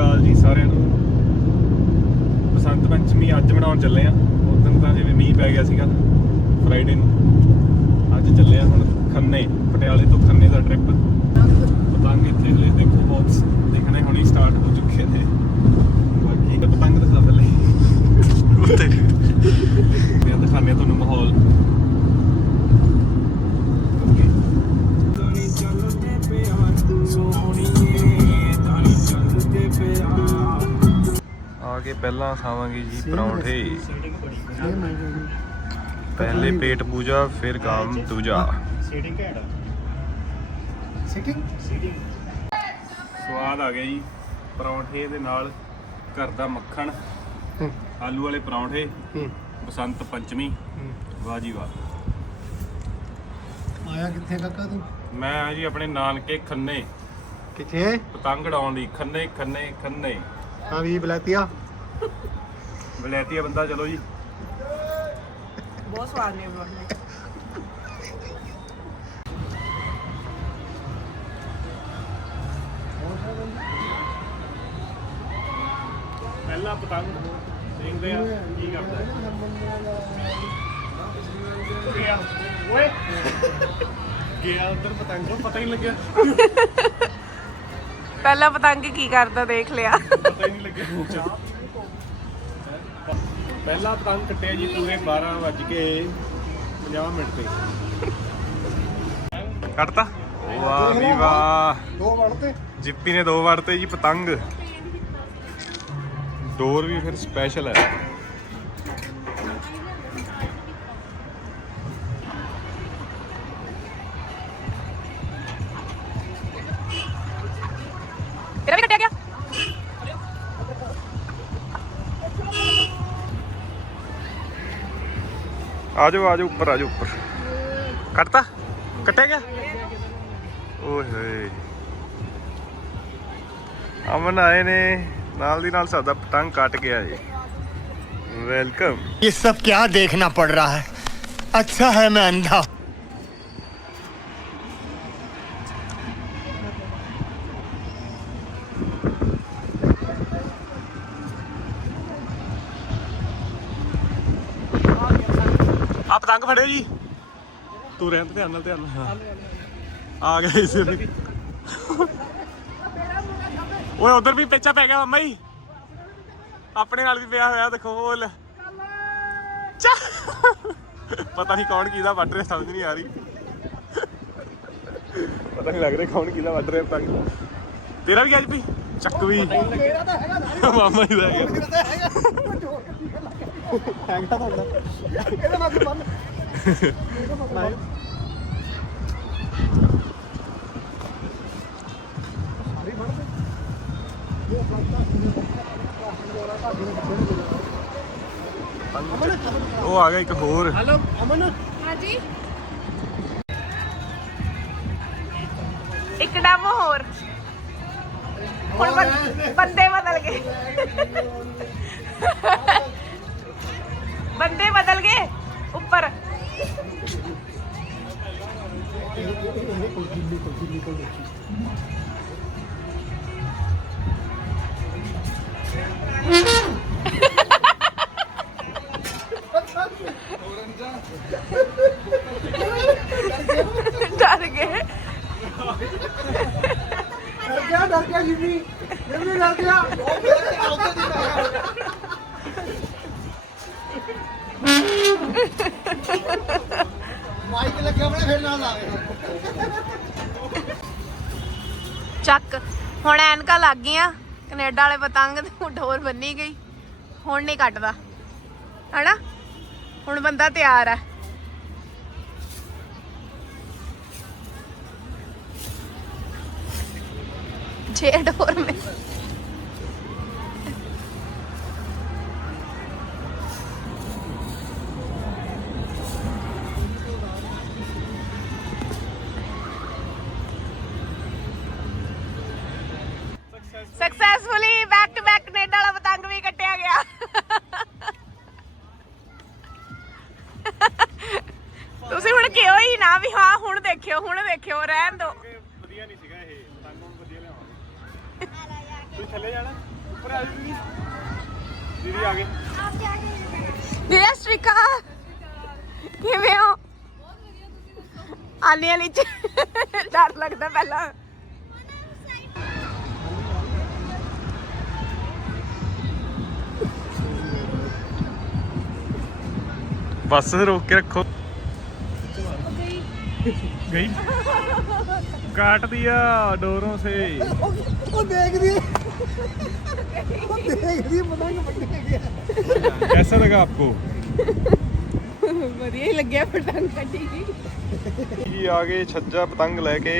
ਅਕਾਲ ਜੀ ਸਾਰਿਆਂ ਨੂੰ। ਬਸੰਤ ਪੰਚਮੀ ਅੱਜ ਮਨਾਉਣ ਚੱਲੇ ਆ। ਉਦੋਂ ਤਾਂ ਜਿਵੇਂ ਮੀਂਹ ਪੈ ਗਿਆ ਸੀਗਾ ਫਰਾਈਡੇ ਨੂੰ। ਅੱਜ ਚੱਲੇ ਆ ਹੁਣ ਖੰਨੇ, ਪਟਿਆਲੇ ਤੋਂ ਖੰਨੇ ਦਾ ਟ੍ਰਿਪ ਪਤੰਗ ਇੱਥੇ ਹਲੇ ਦੇਖੋ ਬਾਕਸ ਦੇਖਣੇ ਹੁਣੀ ਸਟਾਰਟ ਹੋ ਚੁੱਕੇ ਨੇ। ਬਾਕੀ ਤਾਂ ਪਤੰਗ ਦਿਖਾ ਪਹਿਲੇ ਉੱਤੇ। ਮੈਂ ਦਿਖਾਣੇ ਤੁਹਾਨੂੰ ਮਾਹੌਲ। ਕੇ ਪਹਿਲਾਂ ਖਾਵਾਂਗੇ ਜੀ ਪਰੌਂਠੇ। ਪਹਿਲੇ ਪੇਟ ਪੂਜਾ ਫਿਰ ਕੰਮ ਦੂਜਾ। ਸੀਟਿੰਗ ਘੈਂਟ ਸਿਟਿੰਗ ਸੀਟਿੰਗ ਸਵਾਦ ਆ ਗਿਆ ਜੀ। ਪਰੌਂਠੇ ਦੇ ਨਾਲ ਘਰ ਦਾ ਮੱਖਣ ਆਲੂ ਵਾਲੇ ਪਰੌਂਠੇ ਬਸੰਤ ਪੰਚਮੀ ਵਾਹ ਜੀ ਵਾਹ। ਆਇਆ ਕਿੱਥੇ ਕਾਕਾ ਤੂੰ? ਮੈਂ ਆ ਜੀ ਆਪਣੇ ਨਾਨਕੇ ਖੰਨੇ। ਕਿੱਥੇ? ਪਤੰਗ ਉਡਾਉਣ ਲਈ। ਖੰਨੇ ਖੰਨੇ ਖੰਨੇ। ਹਾਂ ਵੀ ਬਲੈਤੀਆ। ਵਲੈਤੀਆ ਬੰਦਾ ਚਲੋ ਜੀ। ਬਹੁਤ ਸਵਾਦ ਨੇ ਬਣਾਉਂਦੇ ਪਹਿਲਾ ਪਤੰਗ ਦੇਖਦੇ ਆ ਕੀ ਕਰਦਾ ਗਿਆ। ਓਏ। ਗਿਆ ਉਧਰ ਪਤੰਗ ਨੂੰ ਪਤਾ ਹੀ ਨਹੀਂ ਲੱਗਿਆ। ਪਹਿਲਾ ਪਤੰਗ ਕੀ ਕਰਦਾ ਦੇਖ ਲਿਆ। ਪਤਾ ਹੀ ਨਹੀਂ ਲੱਗਿਆ। ਪਹਿਲਾ ਪਤੰਗ ਕੱਟਿਆ ਜੀ ਪੂਰੇ 12 ਵੱਜ ਕੇ 50 ਮਿੰਟ ਤੇ। ਕੱਟਤਾ? ਵਾਹ ਵੀ ਵਾਹ। ਦੋ ਵੜਤੇ ਜਿੱਪੀ ਨੇ ਦੋ ਵਾਰ ਤੇ ਜੀ ਪਤੰਗ। ਡੋਰ ਵੀ ਫਿਰ ਸਪੈਸ਼ਲ ਹੈ। ਆ ਜਾਓ ਆ ਜਾਓ ਉੱਪਰ ਆ ਜਾਓ ਉੱਪਰ ਕੱਟਤਾ ਕੱਟਿਆ ਗਿਆ ਓਏ ਹੋਏ ਅਮਨ ਆਏ ਨੇ ਨਾਲ ਦੀ ਨਾਲ ਸਾਡਾ ਪਤੰਗ ਕੱਟ ਗਿਆ ਜੀ ਵੈਲਕਮ ये सब क्या देखना पड़ रहा है अच्छा है मैं अंधा ਪਤੰਗ ਫੜਿਓ ਜੀ? ਤੂੰ ਰਹਿਣ ਧਿਆਨ ਨਾਲ ਧਿਆਨ ਨਾਲ। ਆ ਗਿਆ ਇਸ ਵੀ ਓਏ ਉਧਰ ਵੀ ਪੇਚਾ ਪੈ ਗਿਆ ਮੰਮਾ ਜੀ। ਆਪਣੇ ਨਾਲ ਵੀ ਪਿਆ ਹੋਇਆ ਦੇਖੋ ਉਹ ਲੈ। ਪਤਾ ਨਹੀਂ ਕੌਣ ਕਿਹਦਾ ਵੱਢ ਰਿਹਾ ਸਮਝ ਨਹੀਂ ਆ ਰਹੀ। ਪਤਾ ਨਹੀਂ ਲੱਗ ਰਿਹਾ ਕੌਣ ਕਿਹਦਾ ਵੱਢ ਰਿਹਾ ਪਤੰਗ ਤੇਰਾ ਵੀ ਅੱਜ ਵੀ? ਚੱਕ ਵੀ। ਮਾਮਾ ਜੀ ਦਾ ਹੈਗਾ। ਹੈਗਾ ਤੁਹਾਡਾ। ਇਹਦੇ ਨਾਲ ਬੰਨ ਉਹ ਆ ਗਿਆ ਇੱਕ ਹੋਰ। ਹਲੋ ਅਮਨ। ਹਾਂਜੀ। ਇੱਕ ਡੱਬ ਹੋਰ। ਹੁਣ ਬੰ- ਬੰਦੇ ਬਦਲ ਗਏ। ਗਿਆ। ਮਾਈਕ ਲੱਗਿਆ ਬਣੇ ਫਿਰ ਨਾਲ ਚੱਕ। ਹੁਣ ਐਨਕਾਂ ਲੱਗ ਗਈਆਂ। ਕੈਨੇਡਾ ਵਾਲੇ ਪਤੰਗ ਤੇ ਡੋਰ ਬੰਨੀ ਗਈ। ਹੁਣ ਨਹੀਂ ਕੱਟਦਾ। ਹਨਾ? ਹੁਣ ਬੰਦਾ ਤਿਆਰ ਹੈ ਜੇ ਡੋਰ ਮੇ। Successfully back to back Canada ਵਾਲਾ ਪਤੰਗ ਵੀ ਕੱਟਿਆ ਗਿਆ। ਤੁਸੀਂ ਹੁਣ ਕਿਉਂ ਹੀ ਨਾ ਵੀ ਹਾਂ, ਹੁਣ ਦੇਖਿਓ ਹੁਣ ਦੇਖਿਓ ਰਹਿਣ ਦਿਓ ਵਧੀਆ ਨਹੀਂ ਸੀਗਾ ਇਹ। ਤੁਸੀਂ ਥੱਲੇ ਜਾਣਾ। ਉੱਪਰ ਆ ਜਾਓ ਦੀਦੀ ਆ ਗਏ। ਦੀਦੀ ਸਤਿ ਸ਼੍ਰੀ ਅਕਾਲ। ਕਿਵੇਂ ਹੋ? ਆਨੇ ਵਾਲੀ ਚ ਡਰ ਲੱਗਦਾ ਪਹਿਲਾਂ। ਬੱਸ ਰੋਕ ਕੇ ਰੱਖੋ। ਗਈ। ਕਾਟਦੀ ਆ ਡੋਰੋਂ ਸੇ। ਉਹ ਦੇਖਦੀ ਹੈ। ਉਹ ਦੇਖਦੀ ਹੈ, ਪਤਾ ਨਹੀਂ ਪੱਟੇ ਗਿਆ कैसा लगा आपको ਵਧੀਆ ਹੀ ਲੱਗਿਆ ਪਤੰਗ ਕੱਢੀ ਗਈ ਜੀ ਆ ਗਏ ਛੱਜਾ ਪਤੰਗ ਲੈ ਕੇ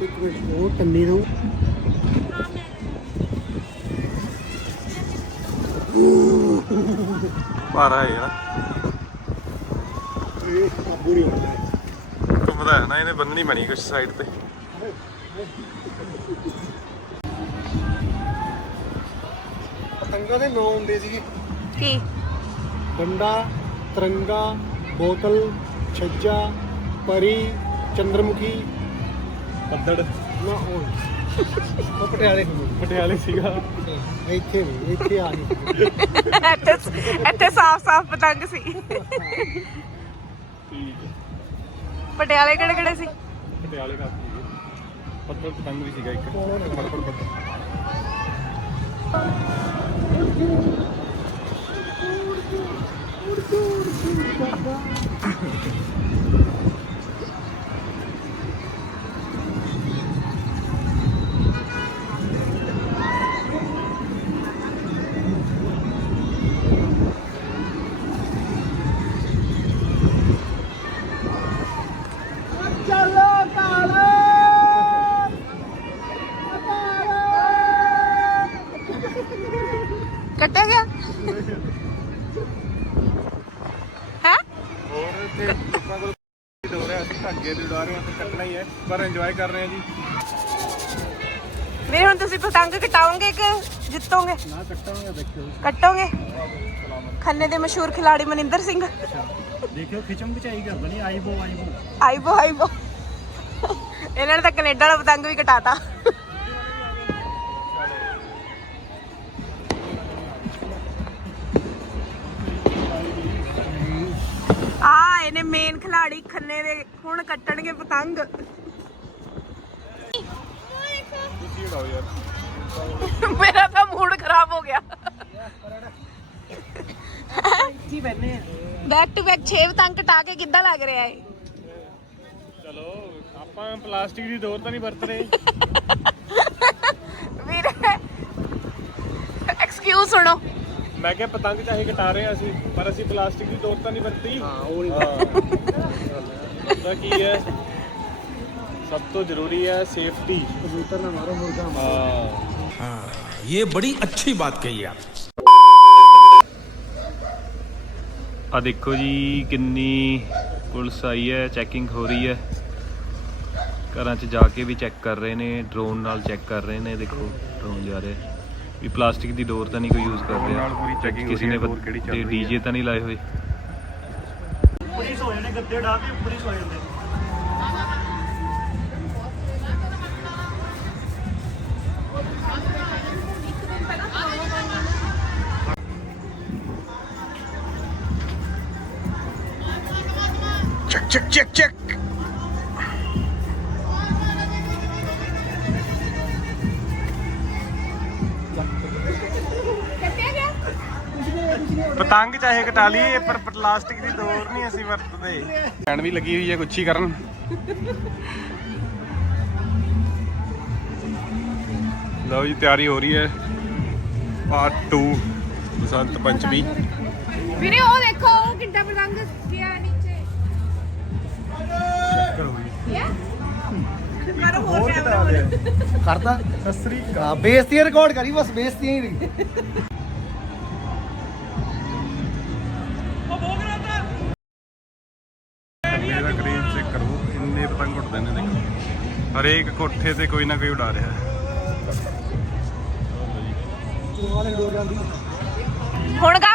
ਇੱਕ ਮਿੰਟ ਉਹ ਟੰਨੀ ਦੋ ਭਾਰਾ ਹੈ ਯਾਰ ਇਹ ਪੂਰੀ ਹੋ ਗਈ ਘੁੰਮਦਾ ਹੈ ਨਾ ਇਹਨੇ ਬੰਨਣੀ ਬਣੀ ਕੁਛ ਸਾਈਡ ਤੇ ਪਤੰਗਾਂ ਦੇ ਨਾਂ ਹੁੰਦੇ ਸੀਗੇ। ਕੀ? ਡੰਡਾ ਤਿਰੰਗਾ ਬੋਤਲ ਛੱਜਾ ਪਰੀ ਚੰਦਰਮੁਖੀ। ਪੱਦੜ ਨਾ ਉਹ ਉਹ ਪਟਿਆਲੇ ਪਟਿਆਲੇ ਸੀਗਾ। ਇੱਥੇ ਵੀ ਇੱਥੇ ਆ ਗਏ ਇੱਥੇ ਇੱਥੇ ਸਾਫ਼ ਸਾਫ਼ ਪਤੰਗ ਸੀ। ਠੀਕ ਪਟਿਆਲੇ ਕਿਹੜੇ ਕਿਹੜੇ ਸੀ? ਪਟਿਆਲੇ ਦਾ ਸੀਗੇ ਪੱਦੜ ਪਤੰਗ ਵੀ ਸੀਗਾ ਇੱਕ ਕੱਟਿਆ ਗਿਆ? ਹੈ? ਹੋਰ ਇੱਥੇ ਲੋਕਾਂ ਕੋਲ ਹੈ ਅਸੀਂ ਧਾਗੇ ਦੇ ਉਡਾ ਰਹੇ ਹਾਂ ਤੇ ਕੱਟਣਾ ਹੀ ਹੈ ਪਰ ਇੰਜੋਏ ਕਰ ਰਹੇ ਹਾਂ ਜੀ। ਵੀਰੇ ਹੁਣ ਤੁਸੀਂ ਪਤੰਗ ਕਟਾਓਗੇ ਕਿ ਜਿੱਤੋਗੇ? ਨਾ ਕੱਟਾਂਗੇ ਦੇਖਿਓ। ਕੱਟੋਗੇ? ਖੰਨੇ ਦੇ ਮਸ਼ਹੂਰ ਖਿਲਾੜੀ ਮਨਿੰਦਰ ਸਿੰਘ। ਦੇਖਿਓ ਖਿਚਮ ਖਿਚਾਈ ਕਰਦਾ ਨਹੀਂ ਆਈਬੋ ਆਈਬੋ ਆਈਬੋ ਆਈਬੋ ਇਹਨਾਂ ਨੇ ਤਾਂ ਕੈਨੇਡਾ ਵਾਲਾ ਪਤੰਗ ਵੀ ਕਟਾਤਾ। ਆ ਇਹਨੇ ਮੇਨ ਖਿਲਾੜੀ ਖੰਨੇ ਦੇ ਹੁਣ ਕੱਟਣਗੇ ਪਤੰਗ। ਤੁਸੀਂ ਉਡਾਓ ਯਾਰ ਮੇਰਾ ਤਾਂ ਮੂਡ ਖਰਾਬ ਹੋ ਗਿਆ। ਕੀ ਬੈਨੇ ਬੈਕ ਟੂ ਬੈਕ 6 ਪਤੰਗ ਕਟਾ ਕੇ ਕਿੱਦਾਂ ਲੱਗ ਰਿਹਾ ਏ? ਚਲੋ ਆਪਾਂ ਪਲਾਸਟਿਕ ਦੀ ਡੋਰ ਤਾਂ ਨਹੀਂ ਵਰਤ ਰਹੇ। ਵੀਰੇ ਐਕਸਕਿਊਜ਼ ਸੁਣੋ। ਮੈਂ ਕਿਹਾ ਪਤੰਗ ਚਾਹੇ ਘਟਾ ਰਹੇ ਹਾਂ ਅਸੀਂ ਪਰ ਅਸੀਂ ਪਲਾਸਟਿਕ ਦੀ ਦੋਸਤ ਤਾਂ ਨਹੀਂ ਵਰਤੀ। ਹਾਂ ਉਹ ਨਹੀਂ। ਤਾਂ ਸਭ ਤੋਂ ਜ਼ਰੂਰੀ ਹੈ ਸੇਫਟੀ ਕਬੂਤਰ ਨਾ ਮਾਰੋ ਮੁਰਗਾ ਹਾਂ। ਇਹ ਬੜੀ ਅੱਛੀ ਬਾਤ ਕਹੀ ਆਪ ਆ ਦੇਖੋ ਜੀ ਕਿੰਨੀ ਪੁਲਿਸ ਆਈ ਹੈ ਚੈਕਿੰਗ ਹੋ ਰਹੀ ਹੈ। ਘਰਾਂ 'ਚ ਜਾ ਕੇ ਵੀ ਚੈੱਕ ਕਰ ਰਹੇ ਨੇ ਡਰੋਨ ਨਾਲ ਚੈੱਕ ਕਰ ਰਹੇ ਨੇ ਦੇਖੋ ਡਰੋਨ ਜਾ ਰਹੇ। ਵੀ ਪਲਾਸਟਿਕ ਦੀ ਡੋਰ ਤਾਂ ਨਹੀਂ ਕੋਈ ਯੂਜ਼ ਕਰ ਰਿਹਾ ਕਿਸੇ ਨੇ ਡੀਜੇ ਤਾਂ ਨਹੀਂ ਲਾਏ ਹੋਏ। ਪੁਲਿਸ ਹੋ ਜਾਂਦੇ ਪਤੰਗ ਚਾਹੇ ਕਟਾ ਲਈਏ ਪਰ ਪਲਾਸਟਿਕ ਦੀ ਡੋਰ ਨਹੀਂ ਅਸੀਂ ਵਰਤਦੇ। ਐਣ ਵੀ ਲੱਗੀ ਹੋਈ ਹੈ ਗੁੱਛੀ ਕਰਨ। ਲਓ ਜੀ ਤਿਆਰੀ ਹੋ ਰਹੀ ਹੈ। ਪਾਰਟ 2 ਬਸੰਤ ਪੰਚਮੀ। ਵੀਰੇ ਉਹ ਦੇਖੋ ਉਹ ਕਿੱਡਾ ਪਤੰਗ ਗਿਆ ਨੀਚੇ। ਪਰ ਹੋਰ ਕੈਮਰਾ ਕਰਦਾ ਸਸਰੀ ਬੇਇੱਜ਼ਤੀ ਰਿਕਾਰਡ ਕਰੀ ਬਸ ਬੇਇੱਜ਼ਤੀ ਹੀ ਰਹੀ। ਕੋਠੇ ਤੇ ਕੋਈ ਨਾ ਕੋਈ ਉਡਾ ਰਿਹਾ ਹੈ। ਹੁਣ ਗਾ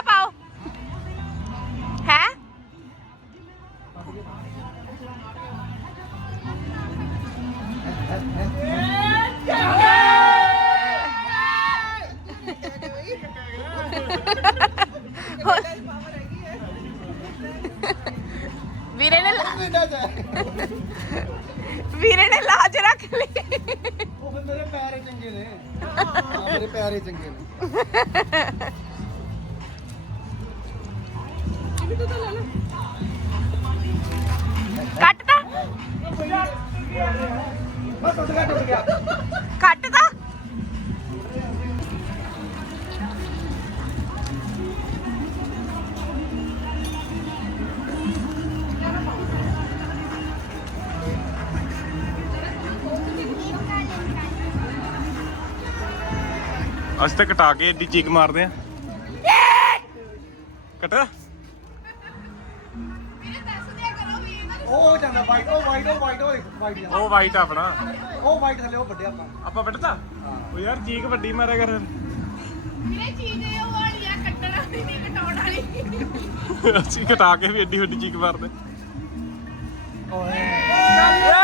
ਰੱਖ ਲਈ। ਉਹ ਫਿਰ ਮੇਰੇ ਪੈਰ ਹੀ ਚੰਗੇ ਨੇ। ਹਾਂ, ਮੇਰੇ ਪੈਰ ਹੀ ਚੰਗੇ ਨੇ। ਕੱਟ ਤਾ। ਉਹ ਟੁੱਟ ਗਿਆ ਟੁੱਟ ਗਿਆ। ਕੱਟ ਤਾ। ਅਸੀਂ ਤਾਂ ਕਟਾ ਕੇ ਏਡੀ ਚੀਕ ਮਾਰਦੇ ਆ। ਕਟਾ। ਉਹ ਜਾਂਦਾ ਵਾਈਟ ਉਹ ਵਾਈਟ ਉਹ ਵਾਈਟ ਉਹ ਵਾਈਟ ਉਹ ਵਾਈਟ ਆਪਣਾ। ਉਹ ਵਾਈਟ ਥੱਲੇ ਉਹ ਵੱਡੇ ਆਪਾਂ। ਆਪਾਂ ਵੱਢਤਾ? ਉਹ ਯਾਰ ਚੀਕ ਵੱਡੀ ਮਾਰਿਆ ਕਰ। ਵੀਰੇ ਚੀਜ਼ ਇਹ ਉਹ ਵਾਲੀ ਆ ਕੱਟਣ ਵਾਲੀ ਨਹੀਂ ਕਟਾਉਣ ਵਾਲੀ। ਅਸੀਂ ਕਟਾ ਕੇ ਵੀ ਏਡੀ ਵੱਡੀ ਚੀਕ ਮਾਰਦੇ। ਓਏ।